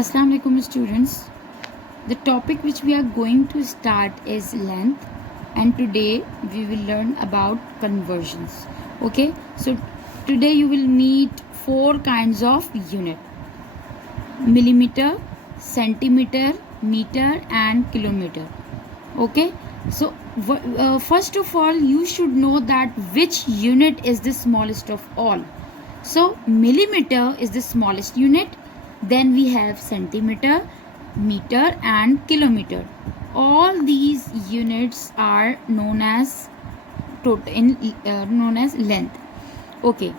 Assalamu alaikum students. The topic which we are going to start is length, and today we will learn about conversions. Okay, so today you will meet four kinds of unit: millimeter, centimeter, meter and kilometer. Okay, so first of all you should know that which unit is the smallest of all. So millimeter is the smallest unit, then we have centimeter, meter and kilometer. All these units are known as known as length. Okay,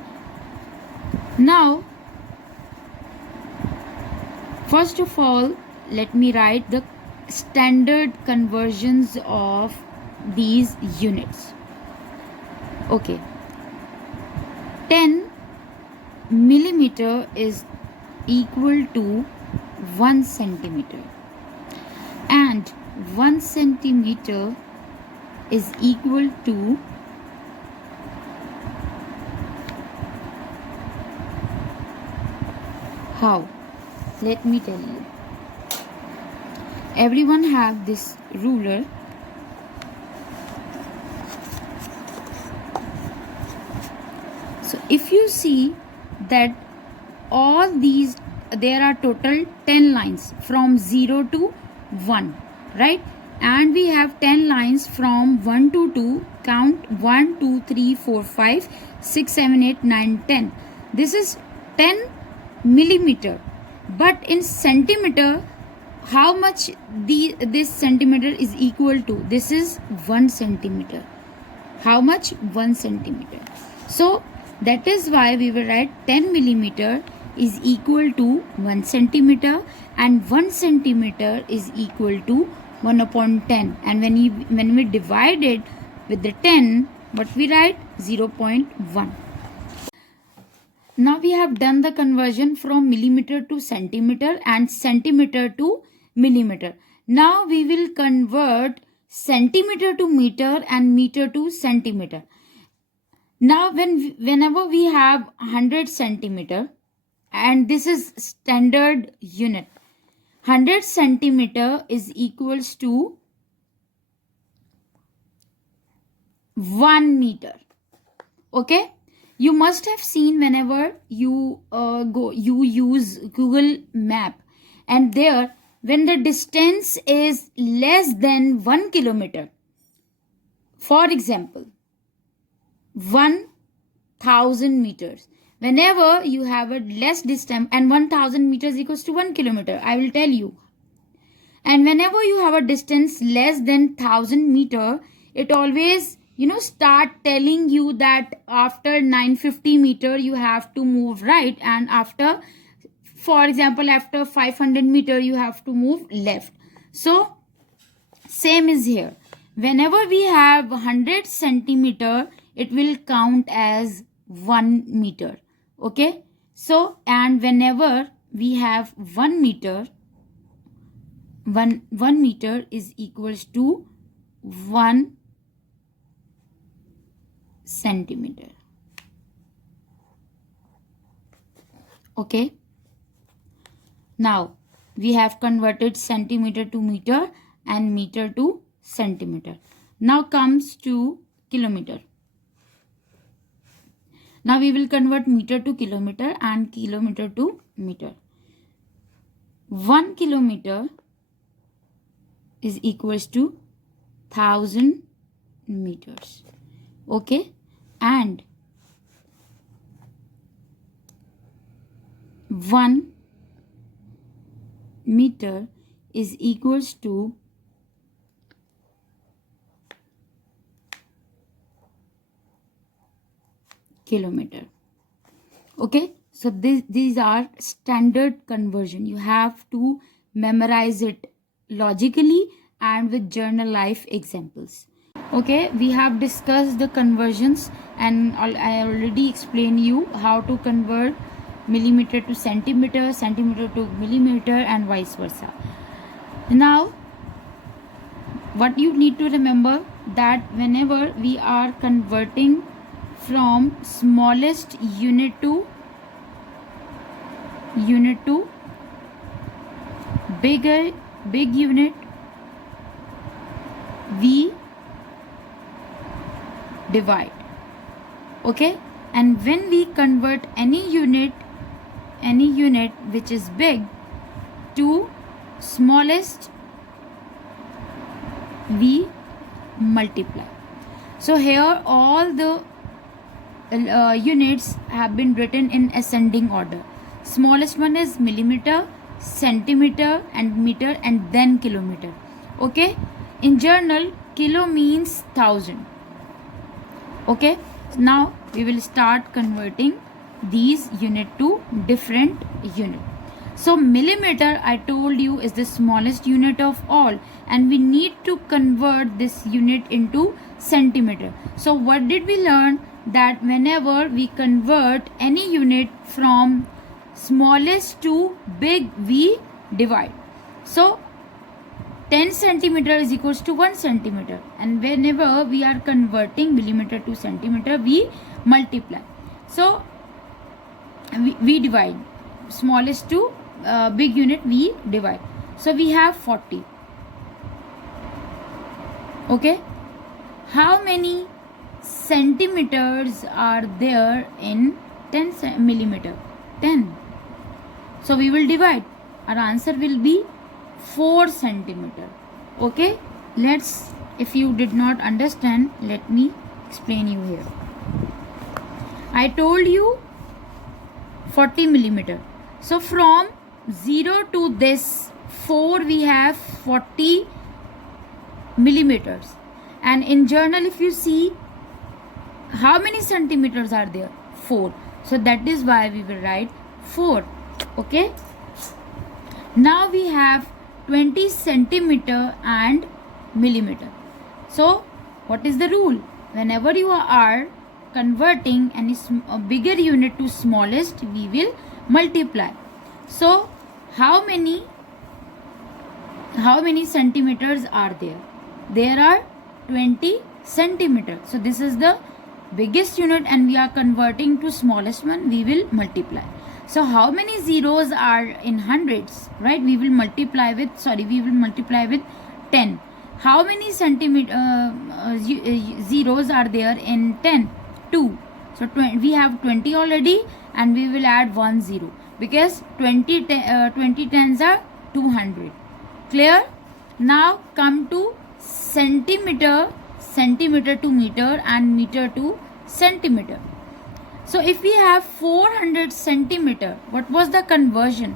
now first of all let me write the standard conversions of these units. Okay, 10 millimeter is equal to 1 centimeter, and 1 centimeter is equal to how? Let me tell you. Everyone have this ruler. So if you see that all these, there are total 10 lines from 0 to 1, right? And we have 10 lines from 1 to 2. Count 1 2 3 4 5 6 7 8 9 10. This is 10 millimeter, but in centimeter, how much this centimeter is equal to? This is 1 centimeter. How much? 1 centimeter. So that is why we will write 10 millimeter is equal to 1 centimeter, and 1 centimeter is equal to 1 upon 10. And when we divide it with the 10, what we write? 0.1. Now we have done the conversion from millimeter to centimeter and centimeter to millimeter. Now we will convert centimeter to meter and meter to centimeter. Now whenever we have 100 centimeter, and this is standard unit, 100 centimeter is equals to 1 meter. Okay, you must have seen whenever you you use Google Map, and there when the distance is less than 1 kilometer, for example 1000 meters, whenever you have a less distance, and 1000 meters equals to 1 kilometer, I will tell you. And whenever you have a distance less than 1000 meter, it always start telling you that after 950 meter you have to move right, and after, for example, after 500 meter you have to move left. So same is here. Whenever we have 100 centimeter, it will count as 1 meter. Okay, so and whenever we have 1 meter, 1 meter is equals to 1 centimeter. Okay, now we have converted centimeter to meter and meter to centimeter. Now comes to kilometer. Now we will convert meter to kilometer and kilometer to meter. 1 kilometer is equals to 1000 meters. Okay, and 1 meter is equals to kilometer. Okay, so these are standard conversion. You have to memorize it logically and with journal life examples. Okay, we have discussed the conversions, and I already explained you how to convert millimeter to centimeter, centimeter to millimeter, and vice versa. Now what you need to remember, that whenever we are converting from smallest unit to big unit we divide. Okay, and when we convert any unit which is big to smallest, we multiply. So here all the units have been written in ascending order. Smallest one is millimeter, centimeter and meter, and then kilometer. Okay, in journal kilo means 1000. Okay, now we will start converting these unit to different unit. So millimeter, I told you, is the smallest unit of all, and we need to convert this unit into centimeter. So what did we learn? That whenever we convert any unit from smallest to big, we divide. So 10 centimeter is equals to 1 centimeter, and whenever we are converting millimeter to centimeter, we multiply. So we divide smallest to big unit, we divide. So we have 40. Okay, how many centimeters are there in 10 millimeter? 10. So we will divide. Our answer will be 4 centimeter. Okay, let's, if you did not understand, let me explain you here. I told you 40 millimeter. So from 0 to this 4 we have 40 millimeters, and in journal if you see, how many centimeters are there? 4. So that is why we will write 4. Okay, now we have 20 centimeter and millimeter. So what is the rule? Whenever you are converting any bigger unit to smallest, we will multiply. So how many centimeters are there? There are 20 centimeters. So this is the biggest unit and we are converting to smallest one, we will multiply. So how many zeros are in hundreds, right? We will multiply with 10. How many zeros are there in 10? 2. So we have 20 already, and we will add 1 0 because 20 tens are 200. Clear? Now come to centimeter to meter and meter to centimeter. So if we have 400 centimeter, what was the conversion?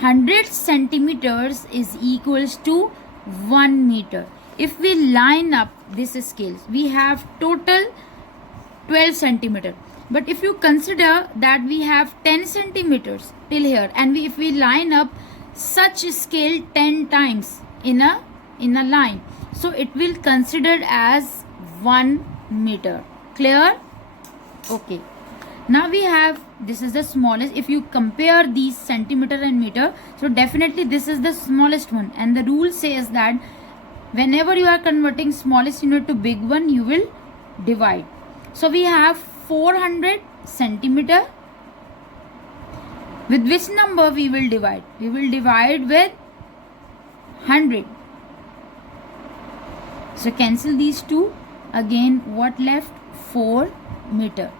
100 centimeters is equals to 1 meter. If we line up this scales, we have total 12 centimeter. But if you consider that we have 10 centimeters till here, and if we line up such scale 10 times in a line, so it will considered as 1 meter. Clear? Okay. Now we have, this is the smallest. If you compare these centimeter and meter, so definitely this is the smallest one, and the rule says that whenever you are converting smallest unit to big one, you will divide. So we have 400 centimeter. With which number we will divide? We will divide with 100. So cancel these two. Again, what left? 4 meter,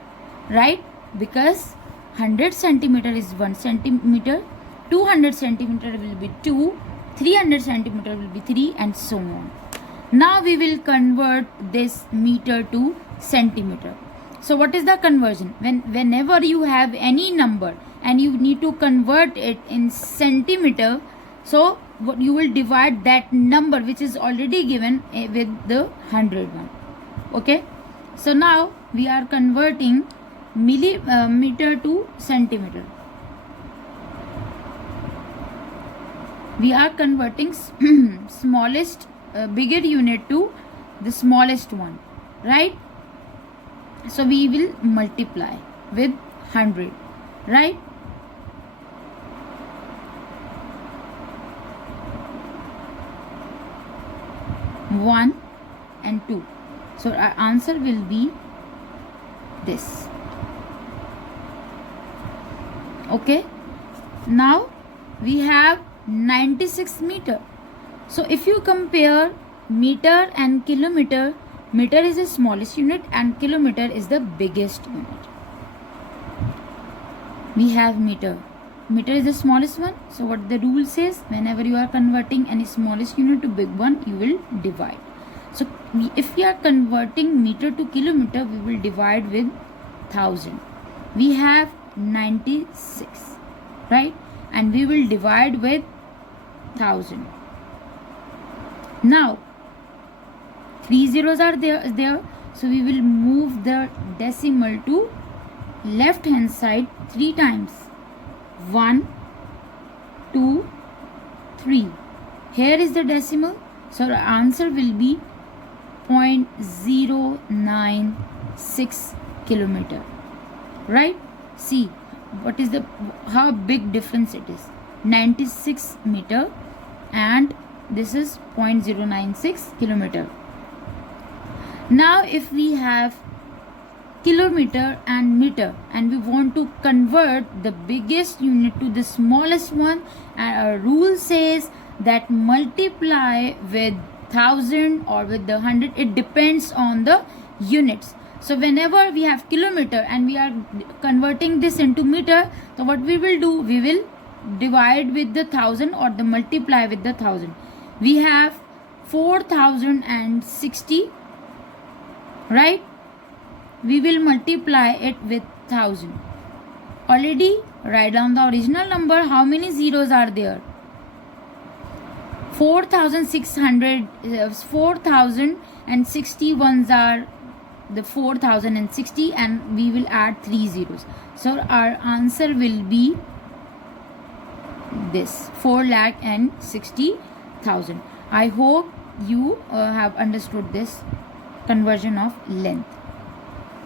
right? Because 100 centimeter is 1 centimeter, 200 centimeter will be 2, 300 centimeter will be 3, and so on. Now we will convert this meter to centimeter. So what is the conversion? Whenever you have any number and you need to convert it in centimeter, so what you will divide that number which is already given with the 100 one. Okay, so now we are converting millimeter to centimeter. We are converting smallest bigger unit to the smallest one, right? So we will multiply with 100, right? One and 2. So our answer will be this. Okay, now we have 96 meter. So if you compare meter and kilometer, meter is the smallest unit and kilometer is the biggest unit. We have meter. Meter is the smallest one. So what the rule says, whenever you are converting any smallest unit to big one, you will divide. So if we are converting meter to kilometer, we will divide with 1000. We have 96, right? And we will divide with 1000. Now 3 zeros are there, so we will move the decimal to left hand side 3 times. 1, 2, 3. Here is the decimal, so our answer will be 0.096 kilometer, right? See what is the, how big difference it is. 96 meter and this is 0.096 kilometer. Now if we have kilometer and meter and we want to convert the biggest unit to the smallest one, and our rule says that multiply with 1000 or with the 100, it depends on the units. So whenever we have kilometer and we are converting this into meter, so what we will do, we will divide with the 1000 or the multiply with the 1000. We have 4060, right? We will multiply it with 1000. Already write down the original number. How many zeros are there? 4060 ones are the 4060 and we will add 3 zeros. So our answer will be this 4,60,000. I hope you have understood this conversion of length.